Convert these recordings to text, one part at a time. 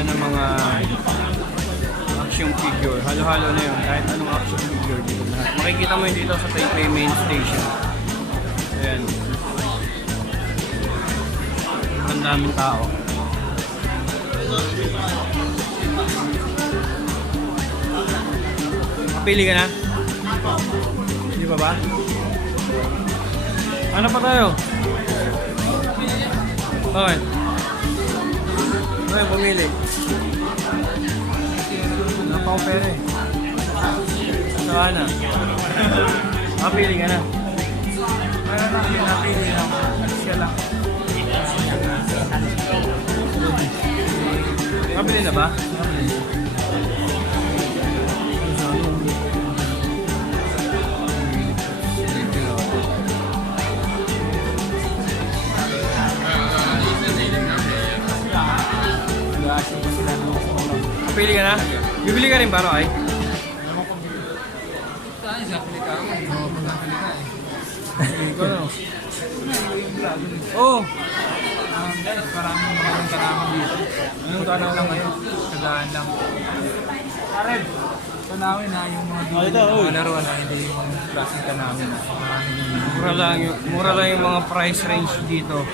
Bilihan ng mga action figure. Halo-halo na yun. Kahit anong action figure dito lahat. Makikita mo yun dito sa Taipei Main Station. Ayan. Ang daming tao. Pili ka na? Hindi pa ba? Ano pa tayo? Bakit? Ay, pumili. Wala pa akong pera eh. Saan na? Ah, pili ka na. Meron din napili lang. Siya lang. Kapili na ba? Sumulong. Kapili ka na? Bibili ka rin ba, Roy? Saan siya? Pili ka ako. Oo, pagkakali ka eh. Ikaw na. Vlog. Oo. Um, maraming maraming karaman dito. Anong tanong lang ngayon? Kadaan lang. Karen! Tanawin na yung mga dito, oh. laruan na hindi yung mga klaseng tanawin Mura lang, yung, mura lang yung mga price range dito.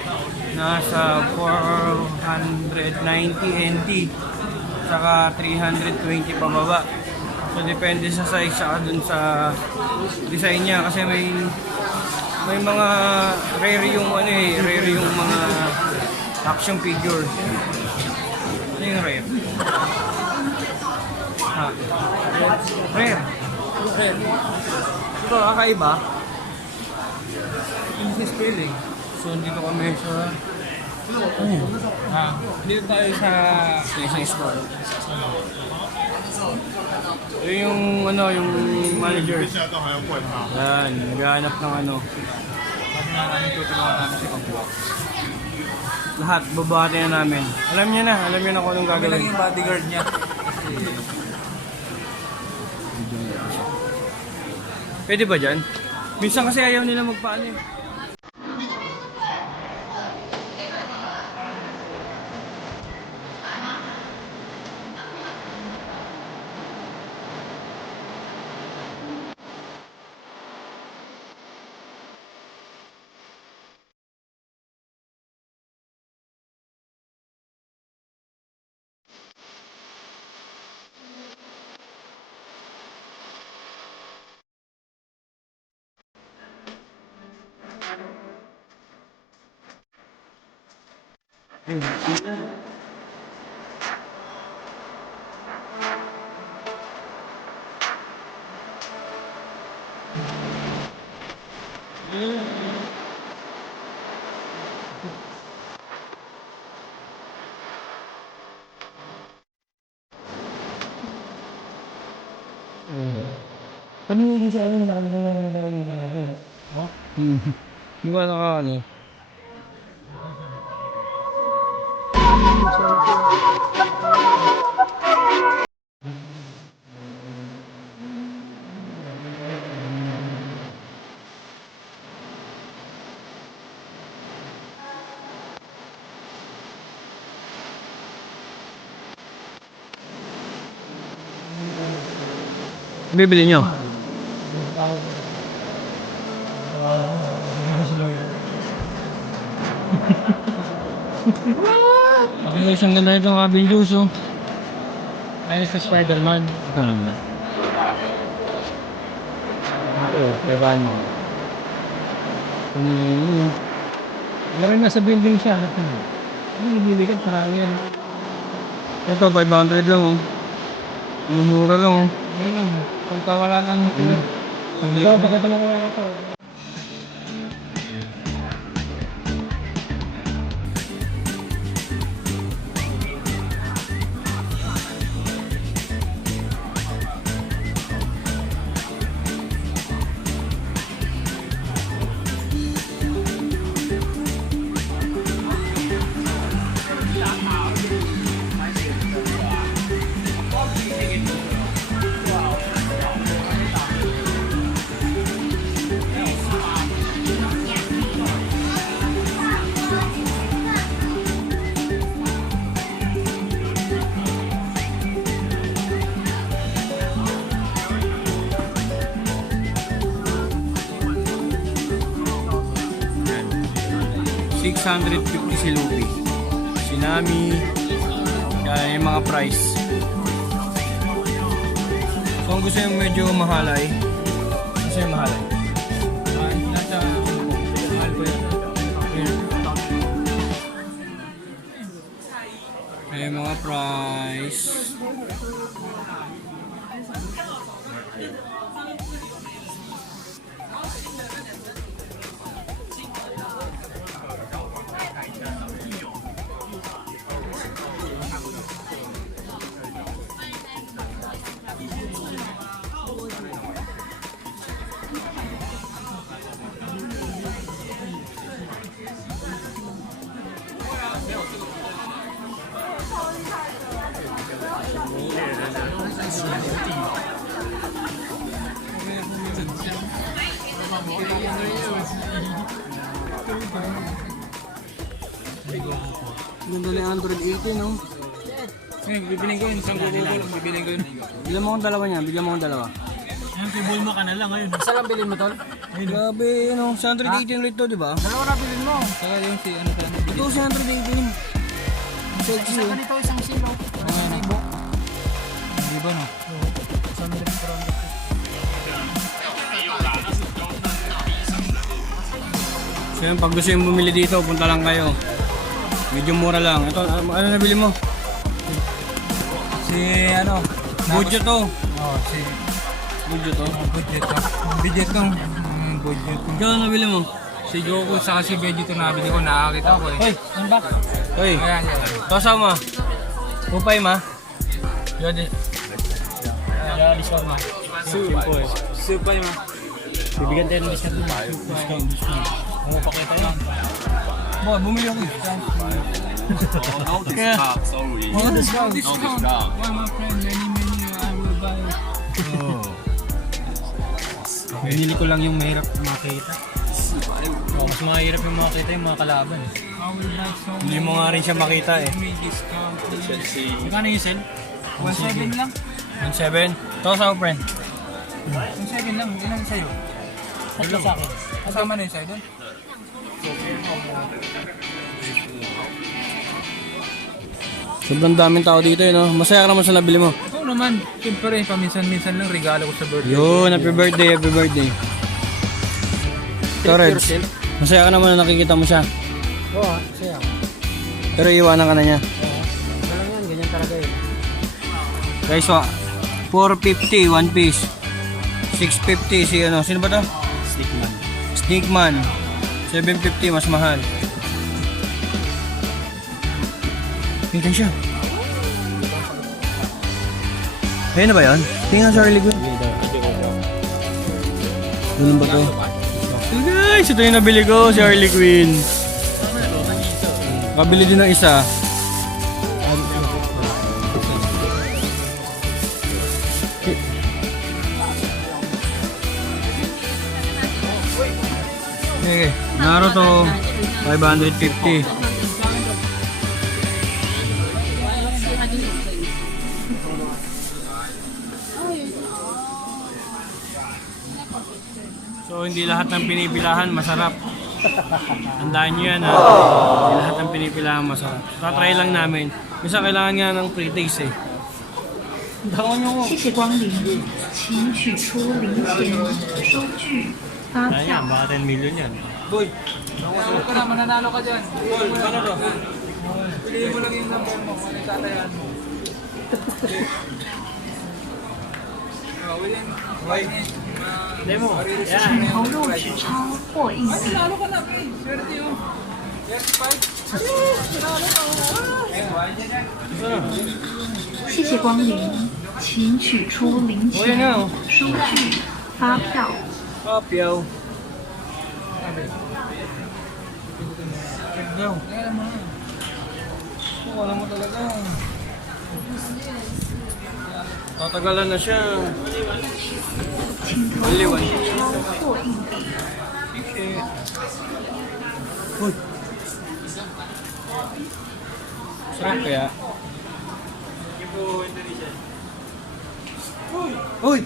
Nasa 490 NT. Saka 320 pababa. So depende sa size saka dun sa design niya kasi may may mga rare yung ano eh, rare yung mga action figure. Ano yung rare? Ha? Rare. Rare. Ito, kakaiba. English spelling. So, dito kami sa... Ah, dito tayo sa sa isang store. Yun yung ano, yung manager. Yan, naghahanap ng ano. Lahat, babati na namin. Alam niya na, alam niya na kung anong Kami lang gagawin. yung bodyguard niya. Pwede ba dyan? Minsan kasi ayaw nila magpaano eh. Ano yung sa ano? Hindi ko naka ano. Bibili nyo? Okay, guys, ang ganda itong Cabin Juice, oh. ayun sa Spider-Man. Ano na? Ito, Evan. Mm. Wala rin nasa building siya. Ano yung bibigyan? Marami yan. Ito, 500 lang, oh. Mura lang, oh. Ayun lang. Pagka wala nang... Ang ito, pagka lang wala ito. 650 si Lupi. Si Nami. Kaya yung mga price. So kung gusto yung medyo mahalay, gusto yung mahalay. Ah, yung mga price. Ganda na yung Android 18, no? Ngayon, bibiling ko yun. Isang kubo ko lang. Bibiling ko yun. Bigyan mo akong dalawa niyan, bigyan mo akong dalawa. Yung tibol mo ka na lang ngayon. Isa lang bilhin mo tol? Grabe, no? 118 ulit to, di ba? Dalawa na bilhin mo. Saka yung si ano tayo. Ito 118. Sexy, Isa ganito isang silo. Isang libo. Di ba no? Isang libo per. So yun, pag gusto yung bumili dito, punta lang kayo. Medyo mura lang. Ito, ano ano nabili mo? Si ano? Budget to. Oh, si Budget to. oh, budget to. Budget to. Mm, budget to. Ikaw ano nabili mo? Si Goku saka si Vegito nabili ko. Nakakita ko eh. Hoy, Ano ba? hoy. Ayan, yan. Tosa mo. Upay ma. Yodi. Yeah, discount mo. Super. Super ma. Bibigyan tayo ng discount mo. Discount, discount. Ano pakita yun? Bo, bumili ako. No discount, sorry. Oh, discount. discount. Why my friend, any menu I will buy. Binili ko lang yung mahirap makita. Oh, mas mahirap yung makita yung mga kalaban. I will buy so Hindi mo nga rin siya makita eh. many. Magkano yung sell? 1.7 lang. 1.7. Tosa mo, friend. 1.7 lang. Ilan sa'yo? Tatlo sa akin. Kasama na yung sa'yo doon? Sobrang daming tao dito eh, no? Masaya ka naman sa nabili mo. Oo naman. Siyempre, paminsan-minsan lang regalo ko sa birthday. Yun, happy birthday, happy birthday. Torreds, masaya ka naman na nakikita mo siya. Oo, siya. Pero iwanan ka na niya. Walang yan, ganyan talaga eh. Guys, wa, 450, one piece. 650 si ano, sino ba to? Stickman. Sneakman. 750, mas mahal. Tingnan siya. Ayun na ba yan? Tingnan sa Harley Quinn. Ganun ba to? Hey guys, ito yung nabili ko, si Harley Quinn. Kabili din ng isa. Okay, Naruto 550. So hindi lahat ng pinipilahan masarap. Tandaan nyo yan ha. Hindi lahat ng pinipilahan masarap. Tatry lang namin. Minsan kailangan nga ng pre-taste eh. Tangan nyo ko. 谢谢光临，请取出零钱、收据、 Ayan, ba, 10 million 请取出零钱、收据、发票。Kopyaw. Kopyaw. Kaya mo. Wala mo talaga. Tatagalan na siya. Maliwan. Uy. Sarap kaya? Uy! Uy! Uy!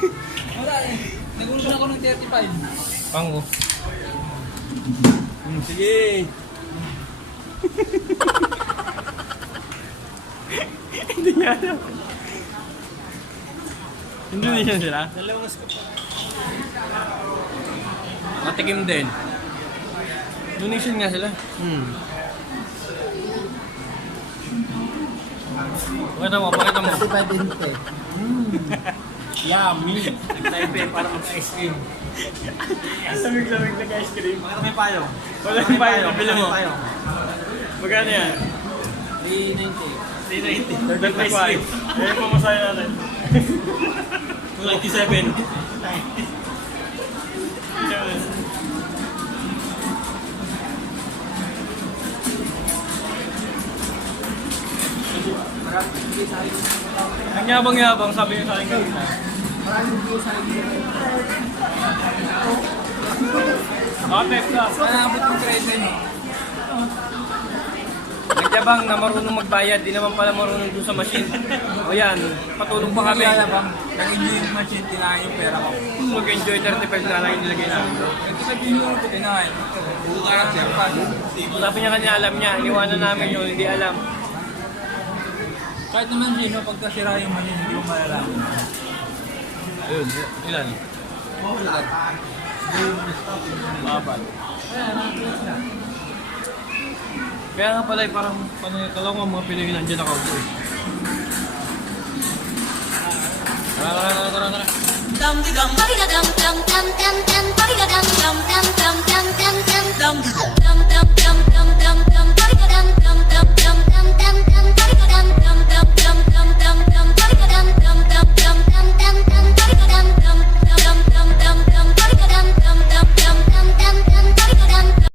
Wala eh. Nag-unsa ako ng 35. Pango. Hmm, sige. Hindi niya alam. Indonesian sila? Dalawang scoop. Matikim din. Indonesian nga sila. Hmm. Pakita mo, pakita mo. Yummy. Taipei para mag-ice cream. Lamig-lamig na ice cream. Bakit may payo? Wala yung bayo, nabili mo. Magkano yan? 390. 390. Dagdag na 5. Eh, pumasaya natin. 297. Ang yabang-yabang, sabi niyo sa akin kanina. Kapep ka. Nanabot yung presyo niyo. Nagyabang na marunong magbayad, di naman pala marunong doon sa machine. O yan, patulong pa kami. Nag-enjoy yung machine, tinahin yung pera ko. Mag-enjoy 35 na lang yung nilagay namin. Ito sabihin mo, tinahin. Buka ng serpan. Sabi niya kanya alam niya, iniwanan namin yun, hindi alam. Kahit naman sino, pagka sira yung machine, hindi mo malalaman. Ayun, ilan? Mapat. Kaya nga pala, eh, parang, parang kalaw ko mga Pinoy nandiyan eh. Tara, tara, tara, tara, tara. dum dum dum dum dum dum dum dum dum dum dum dum dum dum dum dum dum